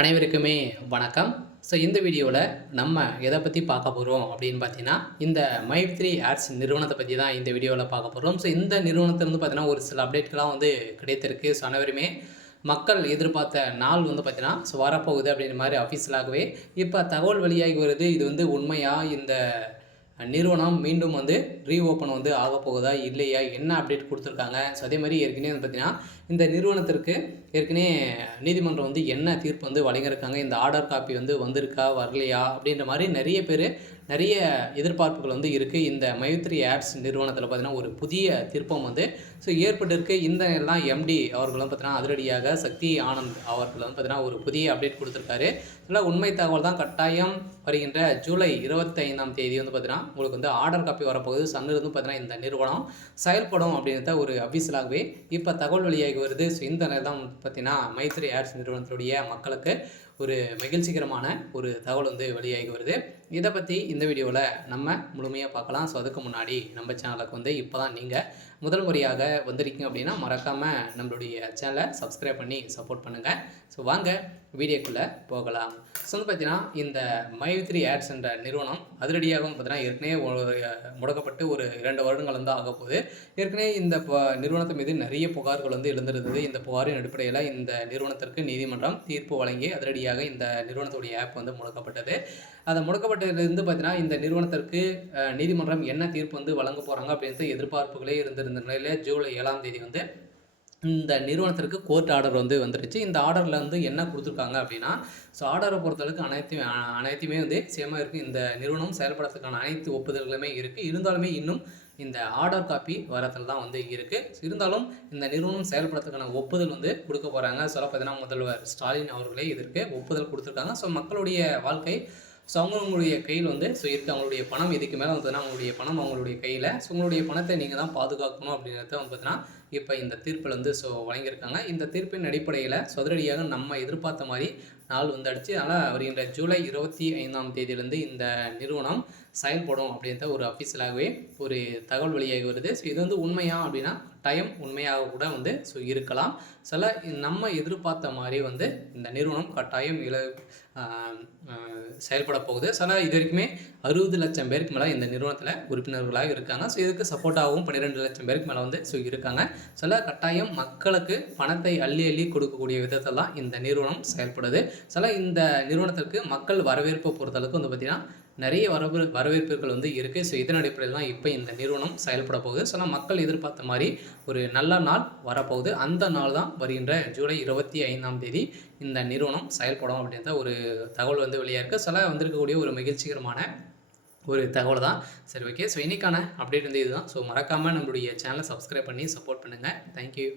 அனைவருக்குமே வணக்கம். ஸோ இந்த வீடியோவில் நம்ம எதை பற்றி பார்க்க போகிறோம் அப்படின்னு பார்த்தீங்கன்னா, இந்த மைத்ரி ஆட்ஸ் நிறுவனத்தை பற்றி தான் இந்த வீடியோவில் பார்க்க போகிறோம். ஸோ இந்த நிறுவனத்திலிருந்து பார்த்தீங்கன்னா ஒரு சில அப்டேட்கள்லாம் கிடைத்திருக்கு. ஸோ அனைவருமே மக்கள் எதிர்பார்த்த நாள் பார்த்தீங்கன்னா வரப்போகுது அப்படின்ற மாதிரி அஃபீஷியலாகவே இப்போ தகவல் வெளியாகி வருது. இது உண்மையா? இந்த நிறுவனம் மீண்டும் ரீஓப்பன் ஆகப்போகுதா இல்லையா? என்ன அப்டேட் கொடுத்துருக்காங்க? ஸோ அதே மாதிரி ஏற்கனவே பார்த்தீங்கன்னா இந்த நிறுவனத்திற்கு ஏற்கனவே நீதிமன்றம் என்ன தீர்ப்பு வழங்கியிருக்காங்க? இந்த ஆர்டர் காப்பி வந்திருக்கா வரலையா? அப்படின்ற மாதிரி நிறைய பேர் நிறைய எதிர்பார்ப்புகள் இருக்குது. இந்த மைத்ரி ஆட்ஸ் நிறுவனத்தில் பார்த்தீங்கன்னா ஒரு புதிய திருப்பம் ஸோ ஏற்பட்டிருக்கு. இந்த எல்லாம் எம்டி அவர்களும் பார்த்தீங்கன்னா அதிரடியாக சக்தி ஆனந்த் அவர்கள் பார்த்தீங்கன்னா ஒரு புதிய அப்டேட் கொடுத்துருக்காரு. இதில் உண்மை தகவல் தான். கட்டாயம் வருகின்ற ஜூலை 25ஆம் தேதி பார்த்தீங்கன்னா உங்களுக்கு ஆர்டர் காப்பி வரப்போகுது. சன்னிலிருந்து பார்த்தீங்கன்னா இந்த நிறுவனம் செயல்படும் அப்படின்றத ஒரு அஃபீஷியலாகவே இப்போ தகவல் வெளியாகி வருது. ஸோ இந்த நேரம் தான் பார்த்தீங்கன்னா மைத்ரி ஆட்ஸ் நிறுவனத்துடைய மக்களுக்கு ஒரு மகிழ்ச்சிகரமான ஒரு தகவல் வெளியாகி வருது. இதை பற்றி இந்த வீடியோவில் நம்ம முழுமையாக பார்க்கலாம். ஸோ அதுக்கு முன்னாடி நம்ம சேனலுக்கு இப்போ தான் நீங்கள் முதல் முறையாக வந்திருக்கீங்க அப்படின்னா மறக்காமல் நம்மளுடைய சேனலை சப்ஸ்கிரைப் பண்ணி சப்போர்ட் பண்ணுங்கள். ஸோ வாங்க வீடியோக்குள்ளே போகலாம். ஸோ பார்த்தீங்கன்னா இந்த மைத்ரி ஆட்ஸ் என்ற நிறுவனம் அதிரடியாக பார்த்தீங்கன்னா ஏற்கனவே முடக்கப்பட்டு ஒரு 2 வருடங்கள் ஆக போகுது. ஏற்கனவே இந்த நிறுவனத்தின் மீது நிறைய புகார்கள் எழுந்திருந்தது. இந்த புகாரின் அடிப்படையில் இந்த நிறுவனத்திற்கு நீதிமன்றம் தீர்ப்பு வழங்கி அதிரடியாக இந்த நிறுவனத்துடைய ஆப் முடக்கப்பட்டது. அதை முடக்கப்பட்டதிலிருந்து பார்த்தீங்கன்னா இந்த நிறுவனத்திற்கு நீதிமன்றம் என்ன தீர்ப்பு வழங்க போகிறாங்க அப்படின்றது எதிர்பார்ப்புகளே இருந்திருந்த நிலையில் ஜூலை 7ஆம் தேதி இந்த நிறுவனத்திற்கு கோர்ட் ஆர்டர் வந்துருச்சு. இந்த ஆர்டரில் என்ன கொடுத்துருக்காங்க அப்படின்னா, ஸோ ஆர்டரை பொறுத்தளவுக்கு அனைத்துமே சேமாக இருக்குது. இந்த நிறுவனம் செயல்படுறதுக்கான அனைத்து ஒப்புதல்களுமே இருக்குது. இருந்தாலுமே இன்னும் இந்த ஆர்டர் காப்பி வரத்தில் தான் இருக்குது. இருந்தாலும் இந்த நிறுவனம் செயல்படுறதுக்கான ஒப்புதல் கொடுக்க போகிறாங்க. சொல்ல பார்த்தீங்கன்னா முதல்வர் ஸ்டாலின் அவர்களே இதற்கு ஒப்புதல் கொடுத்துருக்காங்க. ஸோ மக்களுடைய வாழ்க்கை ஸோ அவங்களுடைய கையில் ஸோ இருக்குது. அவங்களுடைய பணம் இதுக்கு மேலே அவங்களுடைய பணம் அவங்களுடைய கையில். ஸோ உங்களுடைய பணத்தை நீங்கள் தான் பாதுகாக்கணும் அப்படின்றத பார்த்தீங்கன்னா இப்போ இந்த தீர்ப்பில் ஸோ வழங்கியிருக்காங்க. இந்த தீர்ப்பின் அடிப்படையில் அதிரடியாக நம்ம எதிர்பார்த்த மாதிரி நாள் அடிச்சு. அதனால் வருகின்ற ஜூலை 25ஆம் தேதியிலேருந்து இந்த நிறுவனம் செயல்படும் அப்படின்ற ஒரு அஃபீஷியலாகவே ஒரு தகவல் வெளியாகி வருது. ஸோ இது உண்மையா அப்படின்னா கட்டாயம் உண்மையாக கூட ஸோ இருக்கலாம். சில நம்ம எதிர்பார்த்த மாதிரி இந்த நிறுவனம் கட்டாயம் செயல்பட போகுது. சில இது வரைக்குமே 60 லட்சம் பேருக்கு மேலே இந்த நிறுவனத்தில் உறுப்பினர்களாக இருக்காங்க. ஸோ இதுக்கு சப்போர்ட்டாகவும் 12 லட்சம் பேருக்கு மேலே ஸோ இருக்காங்க. சில கட்டாயம் மக்களுக்கு பணத்தை அள்ளி அள்ளி கொடுக்கக்கூடிய விதத்தில் தான் இந்த நிறுவனம் செயல்படுது. சில இந்த நிறுவனத்திற்கு மக்கள் வரவேற்பை பொறுத்தளவுக்கு பார்த்திங்கன்னா நிறைய வரவேற்புகள் இருக்குது. ஸோ இதன் அடிப்படையில் தான் இப்போ இந்த நிறுவனம் செயல்பட போகுது. சில மக்கள் எதிர்பார்த்த மாதிரி ஒரு நல்ல நாள் வரப்போகுது. அந்த நாள் தான் வருகின்ற ஜூலை 25ஆம் தேதி இந்த நிறுவனம் செயல்படும் அப்படின்ற ஒரு தகவல் வெளியாக சில வந்திருக்கக்கூடிய ஒரு மகிழ்ச்சிகரமான ஒரு தகவல் தான். சரி, ஓகே. ஸோ இன்றைக்கான அப்டேட் இதுதான். ஸோ மறக்காமல் நம்மளுடைய சேனலை சப்ஸ்கிரைப் பண்ணி சப்போர்ட் பண்ணுங்கள். தேங்க்யூ.